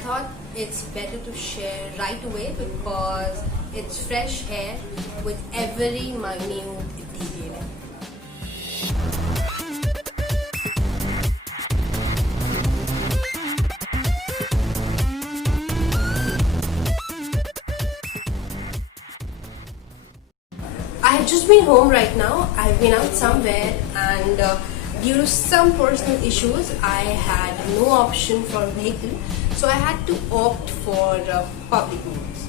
thought it's better to share right away because it's fresh air with every minute detail. I have just been home right now. I've been out somewhere and due to some personal issues I had no option for vehicle, so I had to opt for public means.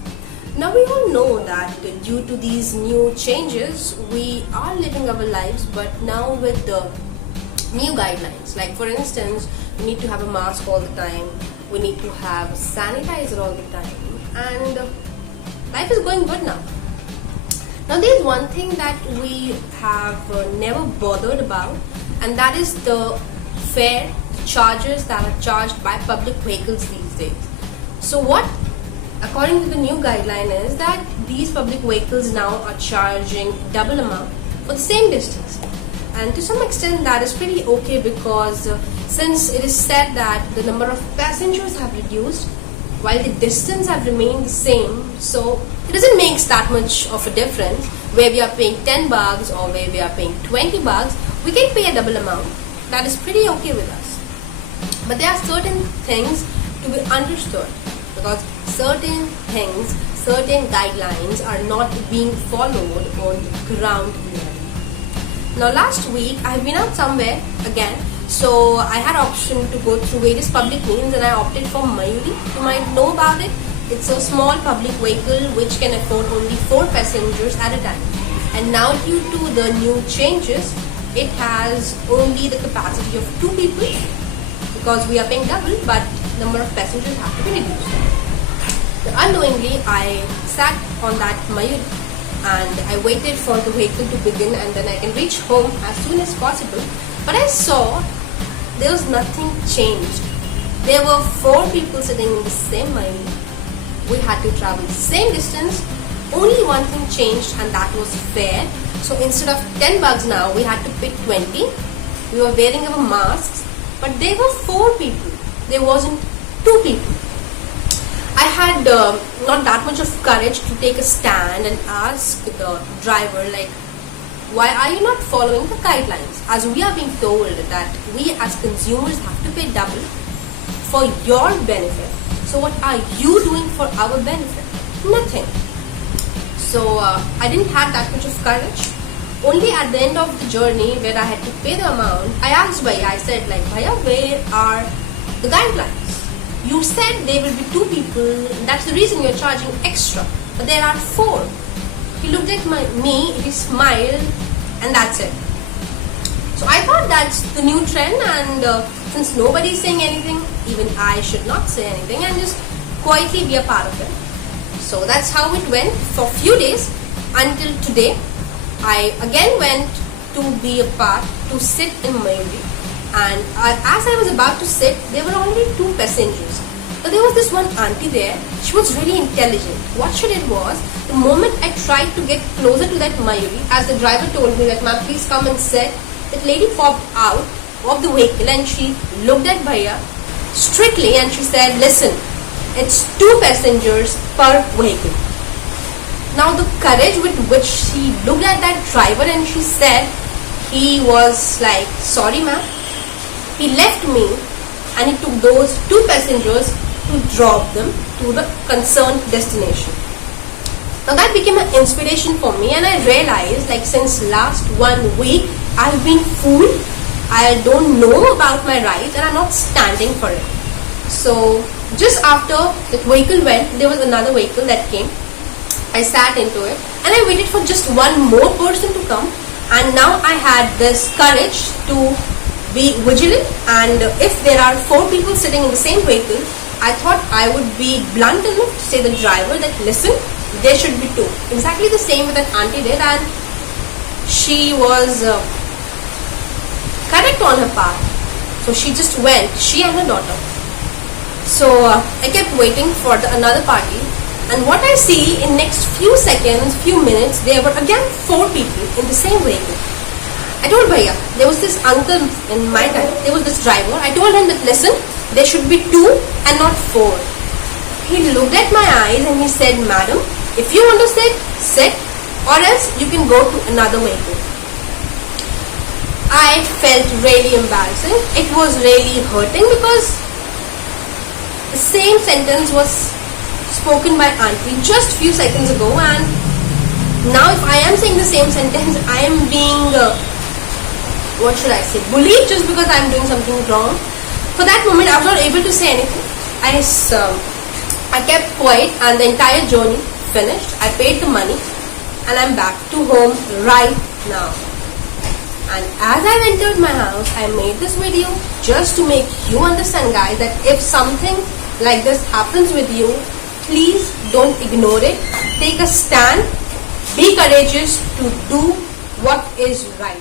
Now we all know that due to these new changes we are living our lives, but now with the new guidelines, like for instance we need to have a mask all the time, we need to have sanitizer all the time, and life is going good now. Now there's one thing that we have never bothered about, and that is the fare charges that are charged by public vehicles these days. So what, according to the new guideline, is that these public vehicles now are charging double amount for the same distance. And to some extent that is pretty okay because since it is said that the number of passengers have reduced while the distance have remained the same, so it doesn't make that much of a difference where we are paying 10 bucks or where we are paying 20 bucks, we can pay a double amount. That is pretty okay with us. But there are certain things to be understood because certain things, certain guidelines are not being followed on the ground reality. Now last week I have been out somewhere again, so I had option to go through various public means and I opted for Mayuri. You might know about it. It's a small public vehicle which can afford only 4 passengers at a time. And now due to the new changes, it has only the capacity of 2 people because we are paying double, but number of passengers have to be reduced. Now, unknowingly, I sat on that Mayuri and I waited for the vehicle to begin and then I can reach home as soon as possible. But I saw there was nothing changed. There were 4 people sitting in the same Mayuri. We had to travel the same distance. Only one thing changed, and that was fare. So instead of 10 bucks now, we had to pay 20. We were wearing our masks, but there were 4 people. There wasn't 2 people. I had not that much of courage to take a stand and ask the driver, like, why are you not following the guidelines? As we are being told that we as consumers have to pay double for your benefit. So what are you doing for our benefit? Nothing. So I didn't have that much of courage. Only at the end of the journey where I had to pay the amount, I asked Bhaiya, I said like, Bhaiya, where are the guidelines? You said there will be 2 people, that's the reason you're charging extra. But there are 4. He looked at me, he smiled, and that's it. So I thought that's the new trend, and since nobody is saying anything, even I should not say anything and just quietly be a part of it. So that's how it went for a few days until today. I again went to be a part, to sit in Mayuri, and as I was about to sit, there were only 2 passengers. But there was this one auntie there. She was really intelligent. What she did was, the moment I tried to get closer to that Mayuri, as the driver told me that, ma'am, please come and sit, that lady popped out of the vehicle and she looked at Bhaiya strictly and she said, listen, it's 2 passengers per vehicle. Now the courage with which she looked at that driver and she said, he was like, sorry ma'am. He left me and he took those 2 passengers to drop them to the concerned destination. Now that became an inspiration for me, and I realized like since last 1 week I've been fooled. I don't know about my rights and I'm not standing for it. So just after the vehicle went, there was another vehicle that came. I sat into it and I waited for just one more person to come, and now I had this courage to be vigilant, and if there are 4 people sitting in the same vehicle, I thought I would be blunt enough to say the driver that listen, there should be 2. Exactly the same way that auntie did, and she was correct on her part. So she just went, she and her daughter. So I kept waiting for another party, and what I see in next few seconds, few minutes, there were again 4 people in the same vehicle. I told Bhaiya, there was this uncle in my time, there was this driver. I told him that listen, there should be 2 and not 4. He looked at my eyes and he said, "Madam, if you want to sit, sit, or else you can go to another vehicle." I felt really embarrassing. It was really hurting because the same sentence was spoken by auntie just few seconds ago, and now if I am saying the same sentence, I am being, what should I say, bullied just because I am doing something wrong. For that moment, I was not able to say anything. I kept quiet, and the entire journey finished. I paid the money and I'm back to home right now. And as I entered my house, I made this video just to make you understand, guys, that if something like this happens with you, please don't ignore it. Take a stand. Be courageous to do what is right.